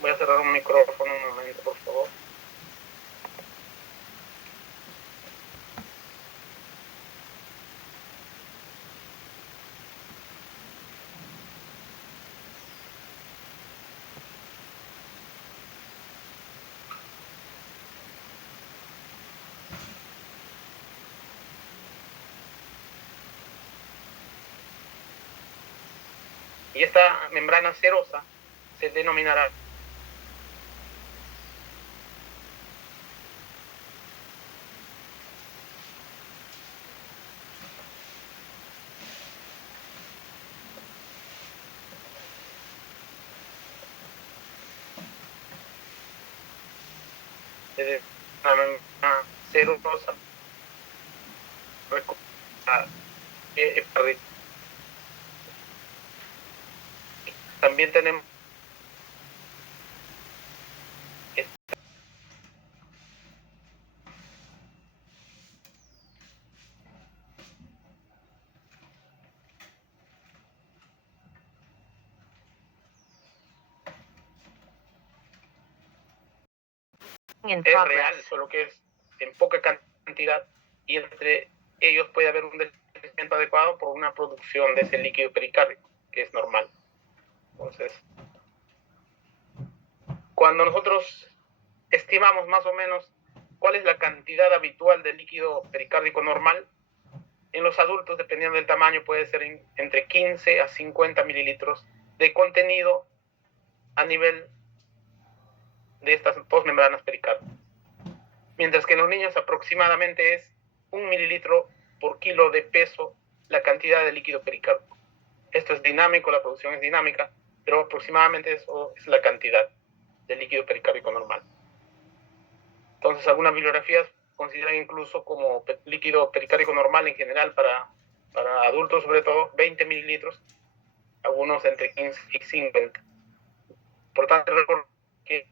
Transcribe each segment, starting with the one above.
Voy a cerrar un micrófono un momento, por favor. Y esta membrana serosa se denominará una membrana serosa. También tenemos es real, solo que es en poca cantidad y entre ellos puede haber un desplazamiento adecuado por una producción de ese líquido pericárdico, que es normal. Entonces, cuando nosotros estimamos más o menos cuál es la cantidad habitual de líquido pericárdico normal, en los adultos, dependiendo del tamaño, puede ser entre 15 a 50 mililitros de contenido a nivel de estas dos membranas pericárdicas. Mientras que en los niños aproximadamente es 1 mililitro por kilo de peso la cantidad de líquido pericárdico. Esto es dinámico, la producción es dinámica, pero aproximadamente eso es la cantidad de líquido pericárdico normal. Entonces, algunas bibliografías consideran incluso como líquido pericárdico normal en general para adultos, sobre todo, 20 mililitros, algunos entre 15 y 50. Por tanto, recuerdo que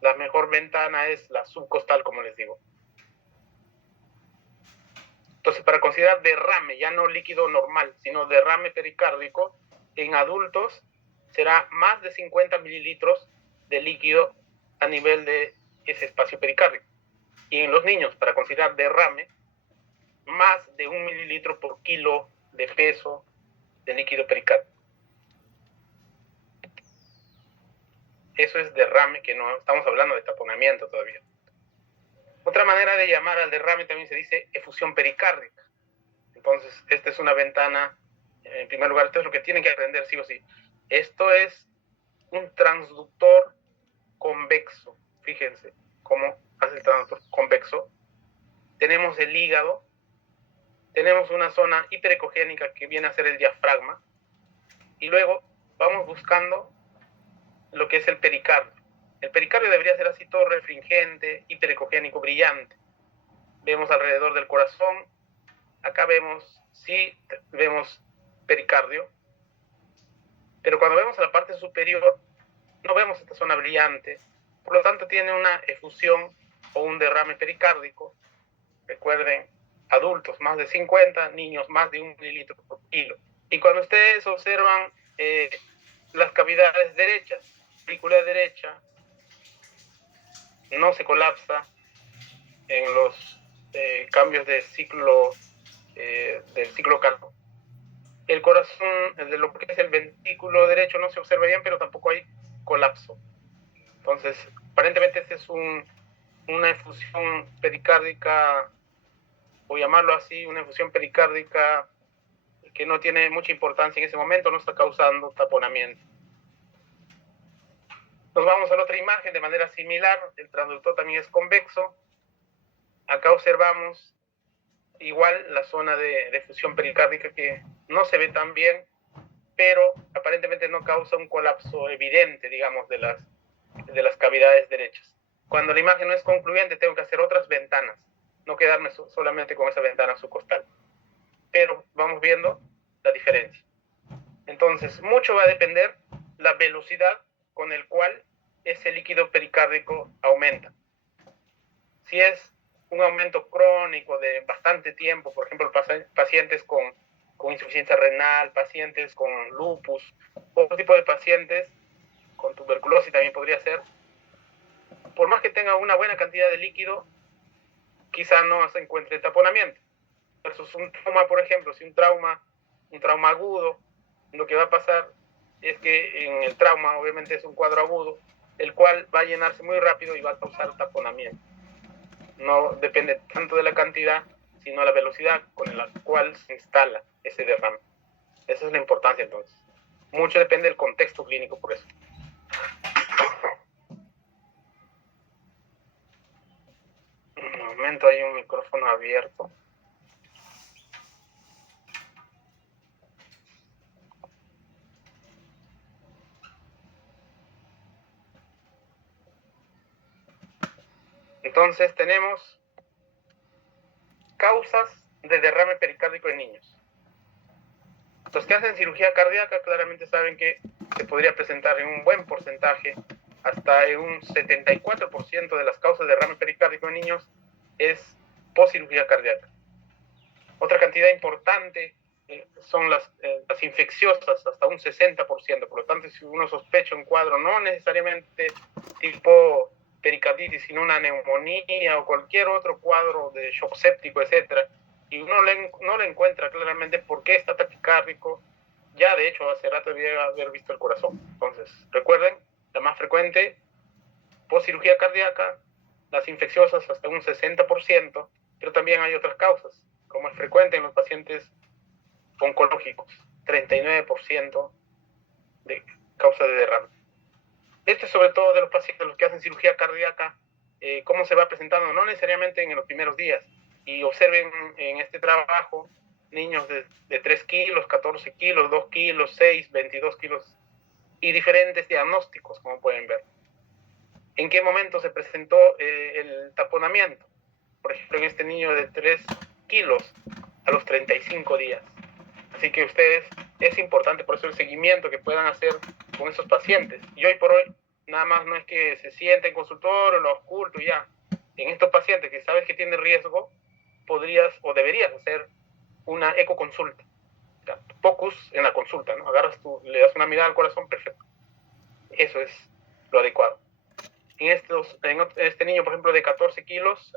la mejor ventana es la subcostal, como les digo. Entonces, para considerar derrame, ya no líquido normal, sino derrame pericárdico, en adultos será más de 50 mililitros de líquido a nivel de ese espacio pericárdico. Y en los niños, para considerar derrame, más de 1 mililitro por kilo de peso de líquido pericárdico. Eso es derrame, que no estamos hablando de taponamiento todavía. Otra manera de llamar al derrame también se dice efusión pericárdica. Entonces, esta es una ventana, en primer lugar, esto es lo que tienen que aprender sí o sí. Esto es un transductor convexo. Fíjense cómo hace el transductor convexo. Tenemos el hígado, tenemos una zona hiperecogénica que viene a ser el diafragma, y luego vamos buscando lo que es el pericardio. El pericardio debería ser así todo refringente, hiperecogénico, brillante. Vemos alrededor del corazón, acá vemos, sí, vemos pericardio, pero cuando vemos a la parte superior, no vemos esta zona brillante, por lo tanto tiene una efusión o un derrame pericárdico. Recuerden, adultos más de 50, niños más de 1 mililitro por kilo. Y cuando ustedes observan las cavidades derechas, la aurícula derecha no se colapsa en los cambios de ciclo del ciclo cardíaco. El corazón, de lo que es el ventrículo derecho, no se observa bien, pero tampoco hay colapso. Entonces, aparentemente este es una efusión pericárdica, o llamarlo así, una efusión pericárdica que no tiene mucha importancia en ese momento, no está causando taponamiento. Nos vamos a la otra imagen de manera similar. El transductor también es convexo. Acá observamos igual la zona de efusión pericárdica que no se ve tan bien, pero aparentemente no causa un colapso evidente, digamos, de las cavidades derechas. Cuando la imagen no es concluyente, tengo que hacer otras ventanas, no quedarme solamente con esa ventana subcostal. Pero vamos viendo la diferencia. Entonces, mucho va a depender la velocidad con el cual ese líquido pericárdico aumenta. Si es un aumento crónico de bastante tiempo, por ejemplo, pacientes con insuficiencia renal, pacientes con lupus, otro tipo de pacientes, con tuberculosis también podría ser, por más que tenga una buena cantidad de líquido, quizá no se encuentre taponamiento. Versus un trauma, por ejemplo, si un trauma agudo, lo que va a pasar es que en el trauma, obviamente es un cuadro agudo, el cual va a llenarse muy rápido y va a causar taponamiento. No depende tanto de la cantidad, sino la velocidad con la cual se instala ese derrame. Esa es la importancia, entonces. Mucho depende del contexto clínico, por eso. Un momento, hay un micrófono abierto. Entonces tenemos causas de derrame pericárdico en niños. Los que hacen cirugía cardíaca claramente saben que se podría presentar en un buen porcentaje, hasta en un 74% de las causas de derrame pericárdico en niños es postcirugía cardíaca. Otra cantidad importante son las infecciosas, hasta un 60%. Por lo tanto, si uno sospecha un cuadro no necesariamente tipo pericarditis, sino una neumonía o cualquier otro cuadro de shock séptico, etcétera, y uno no le encuentra claramente por qué está taquicárdico, ya de hecho hace rato debía haber visto el corazón. Entonces, recuerden, la más frecuente, postcirugía cardíaca, las infecciosas hasta un 60%, pero también hay otras causas, como es frecuente en los pacientes oncológicos, 39% de causa de derrame. Esto es sobre todo de los pacientes los que hacen cirugía cardíaca, cómo se va presentando, no necesariamente en los primeros días. Y observen en este trabajo niños de 3 kilos, 14 kilos, 2 kilos, 6, 22 kilos y diferentes diagnósticos, como pueden ver. ¿En qué momento se presentó el taponamiento? Por ejemplo, en este niño de 3 kilos a los 35 días. Así que ustedes, es importante por eso el seguimiento que puedan hacer con esos pacientes. Y hoy por hoy, nada más no es que se sienten en consultorio, lo oculto y ya. En estos pacientes que sabes que tienen riesgo, podrías o deberías hacer una ecoconsulta. O sea, focus en la consulta, ¿no? Le das una mirada al corazón, perfecto. Eso es lo adecuado. En este niño, por ejemplo, de 14 kilos,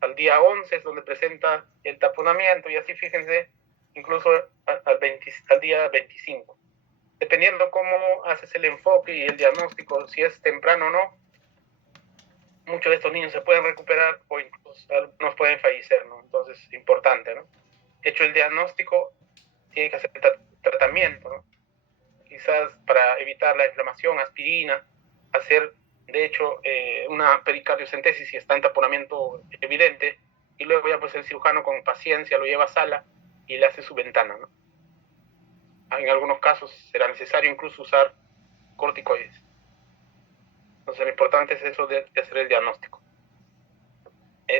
al día 11 es donde presenta el taponamiento, y así fíjense, incluso al día 25. Dependiendo cómo haces el enfoque y el diagnóstico, si es temprano o no, muchos de estos niños se pueden recuperar o incluso algunos pueden fallecer, ¿no? Entonces, importante, ¿no? Hecho el diagnóstico, tiene que hacer tratamiento, ¿no? Quizás para evitar la inflamación, aspirina, hacer, de hecho, una pericardiocentesis si está en taponamiento evidente, y luego ya pues el cirujano con paciencia lo lleva a sala y le hace su ventana, ¿no? En algunos casos será necesario incluso usar corticoides. Entonces lo importante es eso de hacer el diagnóstico.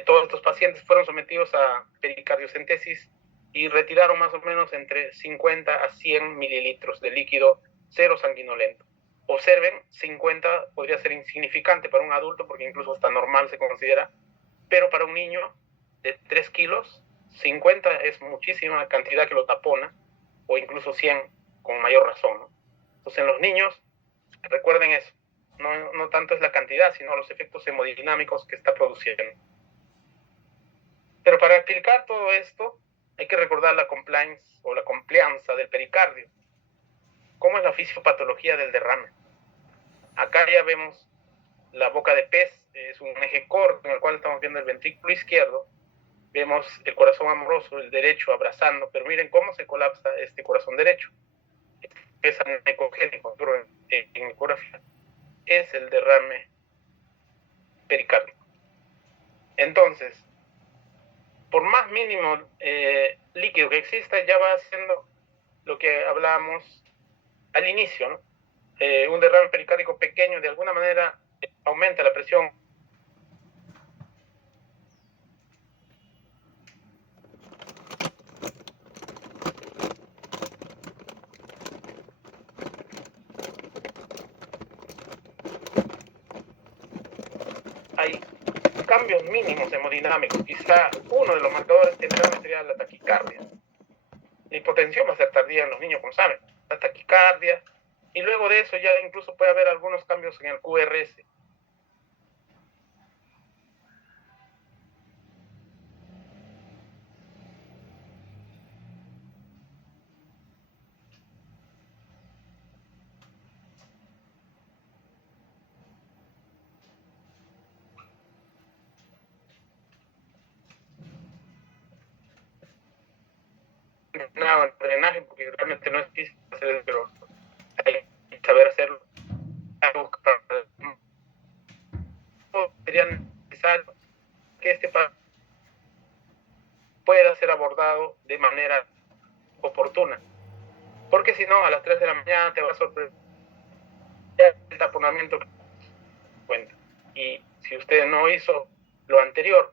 Todos estos pacientes fueron sometidos a pericardiocentesis y retiraron más o menos entre 50 a 100 mililitros de líquido cero sanguinolento. Observen, 50 podría ser insignificante para un adulto porque incluso hasta normal se considera, pero para un niño de 3 kilos, 50 es muchísima cantidad que lo tapona, o incluso 100 con mayor razón, ¿no? Entonces en los niños, recuerden eso, no tanto es la cantidad, sino los efectos hemodinámicos que está produciendo. Pero para explicar todo esto, hay que recordar la compliance o la complianza del pericardio. ¿Cómo es la fisiopatología del derrame? Acá ya vemos la boca de pez, es un eje corto en el cual estamos viendo el ventrículo izquierdo. Vemos el corazón amoroso, el derecho, abrazando, pero miren cómo se colapsa este corazón derecho. Es anecogénico, en ecografía. Es el derrame pericárdico. Entonces, por más mínimo líquido que exista, ya va haciendo lo que hablábamos al inicio, ¿no? Un derrame pericárdico pequeño de alguna manera aumenta la presión. Hay cambios mínimos hemodinámicos. Quizá uno de los marcadores generales sería la taquicardia. La hipotensión va a ser tardía en los niños, como saben. La taquicardia, y luego de eso ya incluso puede haber algunos cambios en el QRS. No, el drenaje, porque realmente no es físico hacer, pero hay que saber hacerlo. Sería necesario que este pueda ser abordado de manera oportuna, porque si no, a las 3 de la mañana te va a sorprender el taponamiento que cuenta. Y si usted no hizo lo anterior,